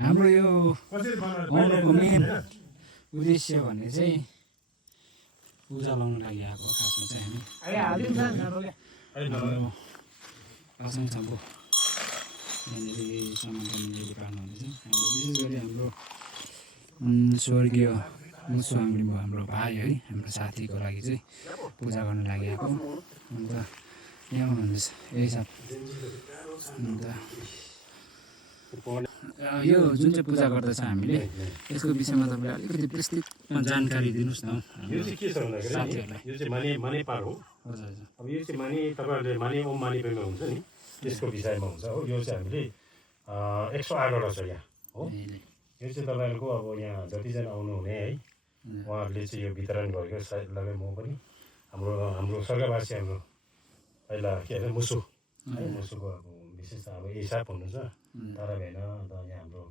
हाम्रो यो आउनुको मेन उद्देश्य भन्ने चाहिँ पूजा लाउनु लागि आएको खासमा चाहिँ हामी पासाङ छाम्पो यहाँनिर सामान पनि पार्नु हुँदैछ। हामीले विशेष गरी हाम्रो स्वर्गीय मुसु आङ्ग्रिम हाम्रो भाइ है हाम्रो साथीको लागि चाहिँ पूजा गर्नु लागि आएको। अन्त यहाँ हुनुहुँदैछ यही साथ। अन्त यो जुन चाहिँ पूजा गर्दछ हामीले यसको विषयमा तपाईँले अलिकति विस्तृत जानकारी दिनुहोस् न। यो चाहिँ के छ भन्दाखेरि यो चाहिँ माने पार हो। हजुर हजुर। अब यो चाहिँ माने तपाईँहरूले माने ओम माने पेमा हुन्छ नि त्यसको विषयमा हुन्छ हो। यो चाहिँ हामीले 108वटा छ यहाँ हो। यो चाहिँ तपाईँहरूको अब यहाँ जतिजना आउनुहुने है उहाँहरूले चाहिँ यो वितरण गरेको सायद लगाए म पनि हाम्रो स्वर्गवासी हाम्रो पहिला के अरे मुसु है मुसुको अब विशेष अब हिसाब हुनुहुन्छ तर भएन। अन्त यहाँ हाम्रो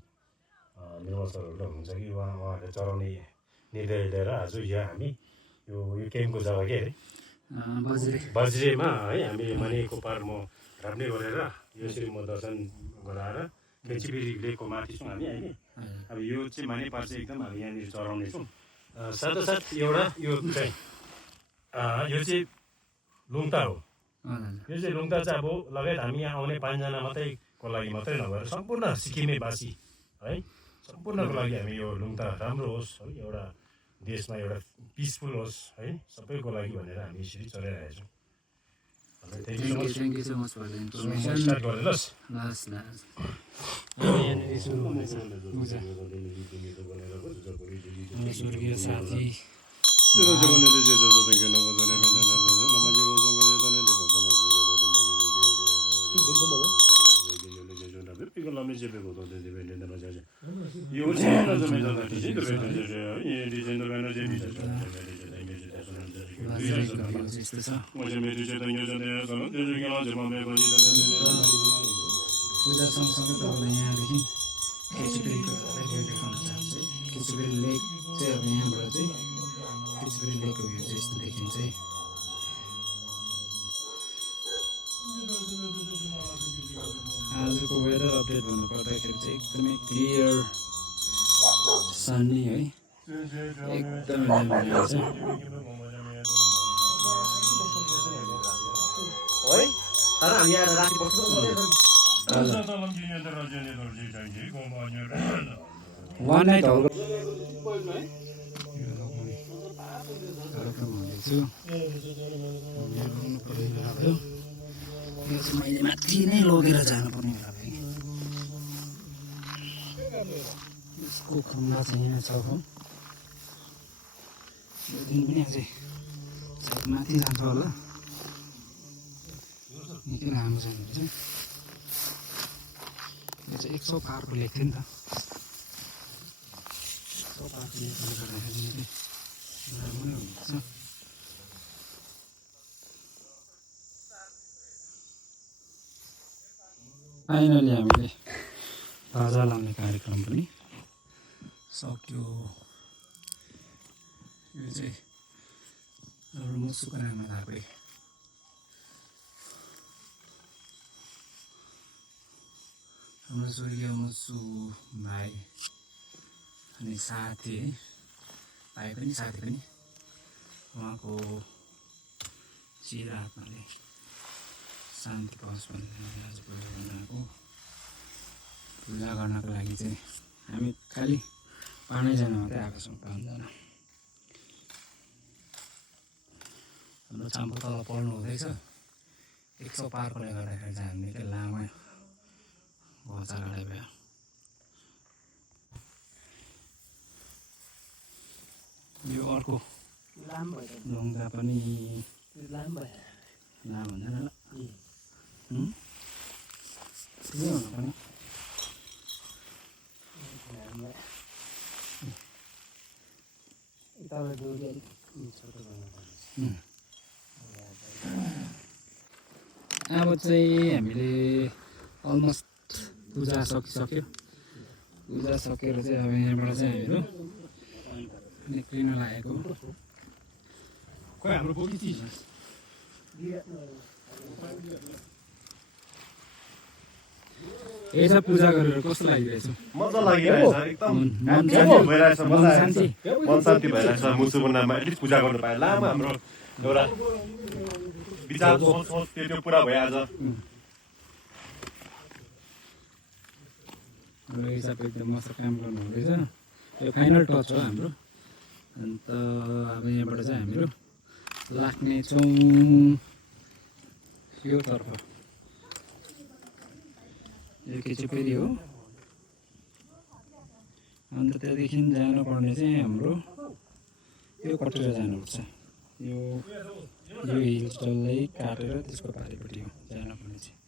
निर्मल सरहरूले हुनुहुन्छ कि उहाँहरूले चढाउने निर्णय लिएर आज यहाँ हामी यो केम्पको जग्गा के अरे बज्रेमा है हामी मानेको पार म राप्ने गरेर यसरी म दर्शन गराएर खेचीबेरी लेकको माथि छौँ हामी होइन। अब यो चाहिँ माने पार चाहिँ एकदम हामी यहाँनिर चढाउनेछौँ। साथोसाथ एउटा यो चाहिँ लुङ्ता हो। यो चाहिँ लुङ्ता चाहिँ अब लगायत हामी यहाँ आउने 5 जना मात्रैको लागि मात्रै नभएर सम्पूर्ण सिक्किमेवासी है सम्पूर्णको लागि हामी यो लुङ्ता राम्रो होस् है एउटा देशमा एउटा पिसफुल होस् है सबैको लागि भनेर हामी यसरी चलाइरहेका छौँ। स्टार्ट गरिदिनुहोस्। स्वर्गीय साथी पूजा सँगसँगै तपाईँलाई यहाँदेखि खेचीबेरीको देखाउन चाहन्छु। खेचीबेरी लेक चाहिँ अब यहाँबाट चाहिँ खेचीबेरी लेकको भ्यू चाहिँ यस्तो देखिन्छ है। आजको वेदर अपडेट भन्नुपर्दाखेरि चाहिँ एकदमै क्लियर सन्नी है एकदमै राम्रो छ। वान नाइट हल मैले माथि नै लगेर जानुपर्ने होला भाइ। यसको खम्बा चाहिँ यहाँ छ हो। यो दिन पनि अझै माथि जान्छ होला निकै लामो छ चाहिँ। यो चाहिँ 100 पारको लेक थियो नि त। 100 पारको लेकले गर्दाखेरि निकै राम्रो नै हुन्छ। फाइनली हामीले ध्वजा लाउने कार्यक्रम पनि सक्यो। यो चाहिँ हाम्रो मुसुको नाममा लाग्यो। हाम्रो स्वर्गीय मुसु भाइ अनि साथी है भाइ पनि साथी पनि उहाँको चिर आत्माले शान्ति पाओस् भनेर आज पूजा गर्नको पूजा गर्नको लागि चाहिँ हामी खालि 5 जना मात्रै आएको छौँ। 5 जना। हाम्रो छाम्पो तल पढ्नु हुँदैछ 100 पारकोले गर्दाखेरि चाहिँ हामी निकै लामो घोचा गाडा भयो। यो अर्को लुङ्गा पनि लामो हुँदैन ल ठुलो हुनु पनि। अब चाहिँ हामीले अलमोस्ट पूजा सकिसक्यो। पूजा सकेर चाहिँ अब यहाँबाट चाहिँ हामीहरू निक्लिन लागेको। खोइ हाम्रो बोकी थिएन। यसो पूजा गरेर कस्तो लागिरहेछ मजा लागिरहेछ एकदम मन भइरहेछ मजा शान्ति मन शान्ति भइरहेछ मुसुको नाममा एटलिस्ट पूजा गर्नु पाए लामो हाम्रो एउटा विचार सोच त्यो पुरा भइहाल्छ यो सबै एकदम मस्त काम गर्नु हुँदैछ यो फाइनल टच हो हाम्रो अन्त अब यहाँबाट चाहिँ हामीहरू लाग्नेछौँ यो तर्फ यो के चाहिँ फेरि हो अन्त त्यहाँदेखि जानुपर्ने चाहिँ हाम्रो यो कटेर जानुपर्छ यो हिल डल्लै काटेर त्यसको पारिपट्टि हो जानुपर्ने चाहिँ